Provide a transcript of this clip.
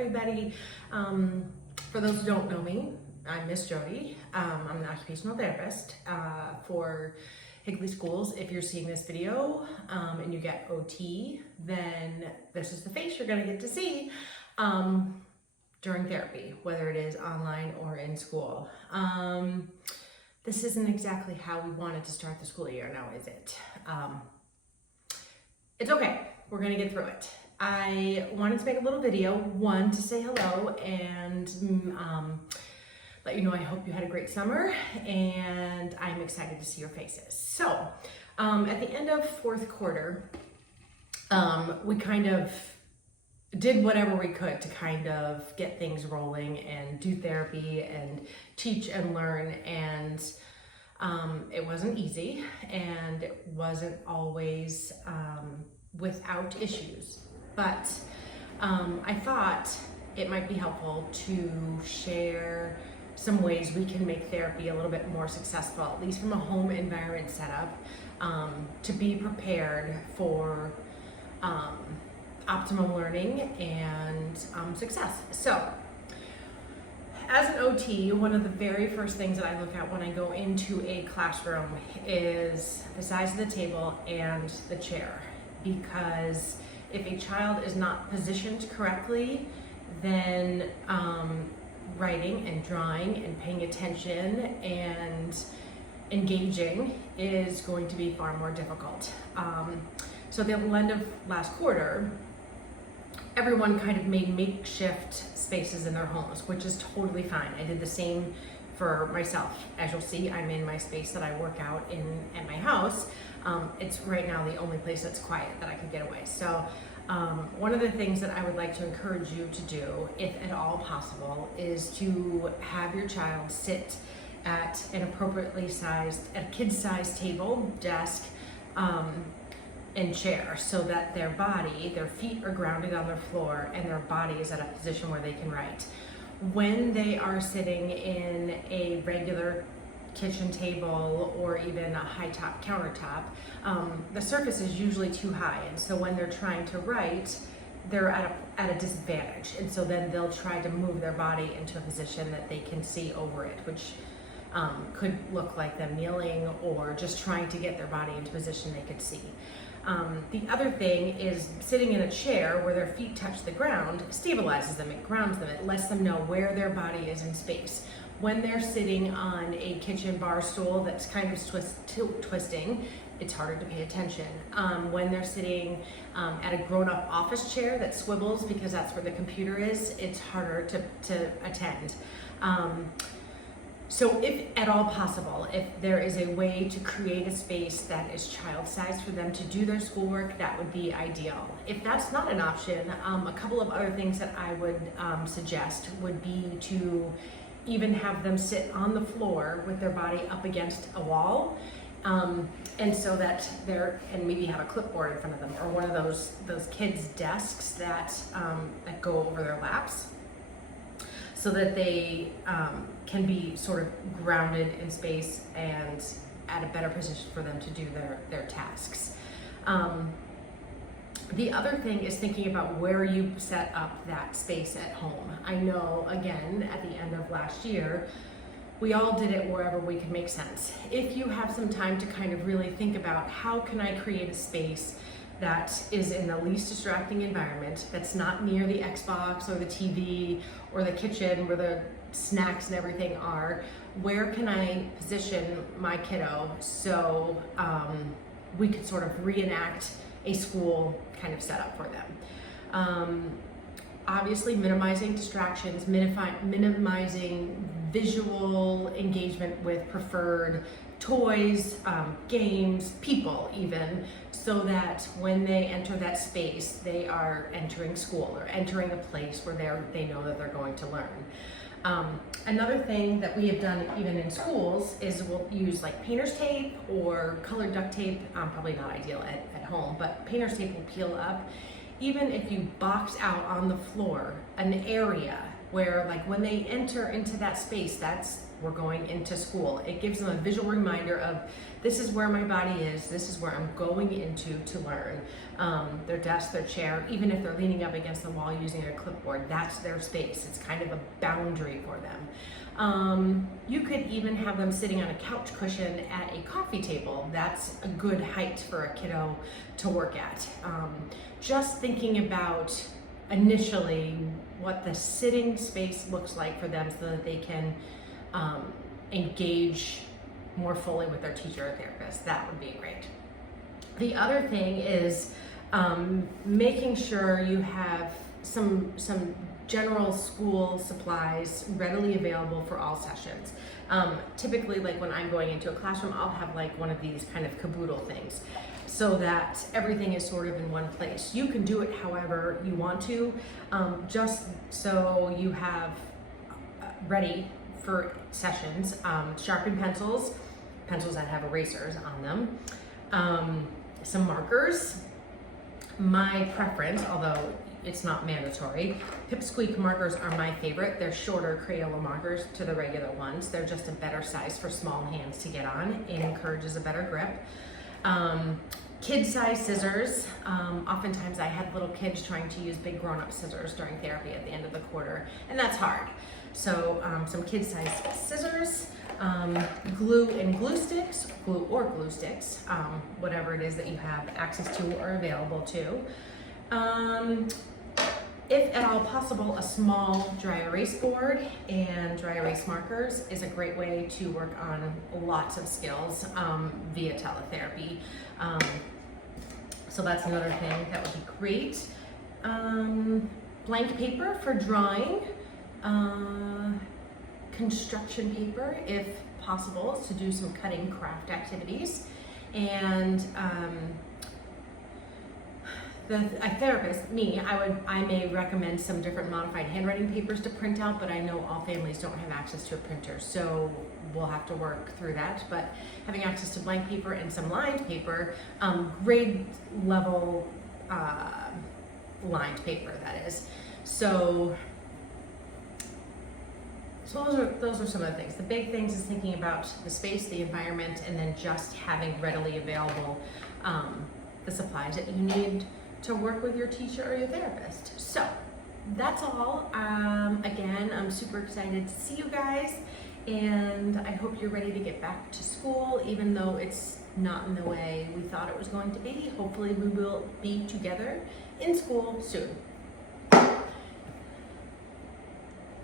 everybody. For those who don't know me, I'm Miss Jody. I'm an occupational therapist for Higley Schools. If you're seeing this video and you get OT, then this is the face you're gonna get to see during therapy, whether it is online or in school. This isn't exactly how we wanted to start the school year now, is it? It's okay, we're gonna get through it. I wanted to make a little video, one, to say hello and let you know I hope you had a great summer, and I'm excited to see your faces. So, at the end of fourth quarter, we kind of did whatever we could to kind of get things rolling and do therapy and teach and learn, and it wasn't easy, and it wasn't always without issues. But I thought it might be helpful to share some ways we can make therapy a little bit more successful, at least from a home environment setup, to be prepared for optimum learning and success. So, as an OT, one of the very first things that I look at when I go into a classroom is the size of the table and the chair, because if a child is not positioned correctly, then writing and drawing and paying attention and engaging is going to be far more difficult. So at the end of last quarter, everyone kind of made makeshift spaces in their homes, which is totally fine. I did the same for myself. As you'll see, I'm in my space that I work out in at my house. It's right now the only place that's quiet that I can get away. So one of the things that I would like to encourage you to do, if at all possible, is to have your child sit at an appropriately sized, a kid-sized table, desk, and chair, so that their body, their feet are grounded on their floor and their body is at a position where they can write. When they are sitting in a regular kitchen table or even a high top countertop, the surface is usually too high, and so when they're trying to write, they're at a disadvantage, and so then they'll try to move their body into a position that they can see over it, which could look like them kneeling or just trying to get their body into a position they could see. The other thing is sitting in a chair where their feet touch the ground stabilizes them, it grounds them, it lets them know where their body is in space. When they're sitting on a kitchen bar stool that's kind of twisting, it's harder to pay attention. When they're sitting at a grown-up office chair that swivels because that's where the computer is, it's harder to attend. So if at all possible, if there is a way to create a space that is child-sized for them to do their schoolwork, that would be ideal. If that's not an option, a couple of other things that I would suggest would be to even have them sit on the floor with their body up against a wall, and so that and maybe have a clipboard in front of them, or one of those kids' desks that go over their laps, so that they can be sort of grounded in space and at a better position for them to do their tasks. The other thing is thinking about where you set up that space at home. I know, again, at the end of last year, we all did it wherever we could make sense. If you have some time to kind of really think about how can I create a space that is in the least distracting environment, that's not near the Xbox or the TV or the kitchen where the snacks and everything are, where can I position my kiddo so we could sort of reenact a school kind of setup for them. Obviously minimizing distractions, minimizing visual engagement with preferred toys, games, people even, so that when they enter that space, they are entering school or entering a place where they know that they're going to learn. Another thing that we have done even in schools is we'll use like painter's tape or colored duct tape, probably not ideal at home, but painter's tape will peel up. Even if you box out on the floor an area where like when they enter into that space, we're going into school. It gives them a visual reminder of, this is where my body is, this is where I'm going into to learn. Their desk, their chair, even if they're leaning up against the wall using a clipboard, that's their space. It's kind of a boundary for them. You could even have them sitting on a couch cushion at a coffee table. That's a good height for a kiddo to work at. Just thinking about initially what the sitting space looks like for them so that they can engage more fully with their teacher or therapist. That would be great. The other thing is making sure you have some general school supplies readily available for all sessions. Typically, like when I'm going into a classroom, I'll have like one of these kind of caboodle things so that everything is sort of in one place. You can do it however you want to, just so you have ready for sessions, sharpened pencils that have erasers on them, some markers. My preference, although it's not mandatory, Pipsqueak markers are my favorite. They're shorter Crayola markers to the regular ones. They're just a better size for small hands to get on. It encourages a better grip. Kid-size scissors. Oftentimes I have little kids trying to use big grown-up scissors during therapy at the end of the quarter, and that's hard. So some kid-size scissors, glue and glue sticks, glue or glue sticks, whatever it is that you have access to or available to. If at all possible, a small dry erase board and dry erase markers is a great way to work on lots of skills via teletherapy. So that's another thing that would be great. Blank paper for drawing. Construction paper, if possible, to do some cutting craft activities. And a therapist, I may recommend some different modified handwriting papers to print out, but I know all families don't have access to a printer, so we'll have to work through that. But having access to blank paper and some lined paper, grade level lined paper, that is. So those are some of the things. The big things is thinking about the space, the environment, and then just having readily available the supplies that you need to work with your teacher or your therapist. So that's all. Again, I'm super excited to see you guys, and I hope you're ready to get back to school, even though it's not in the way we thought it was going to be. Hopefully we will be together in school soon.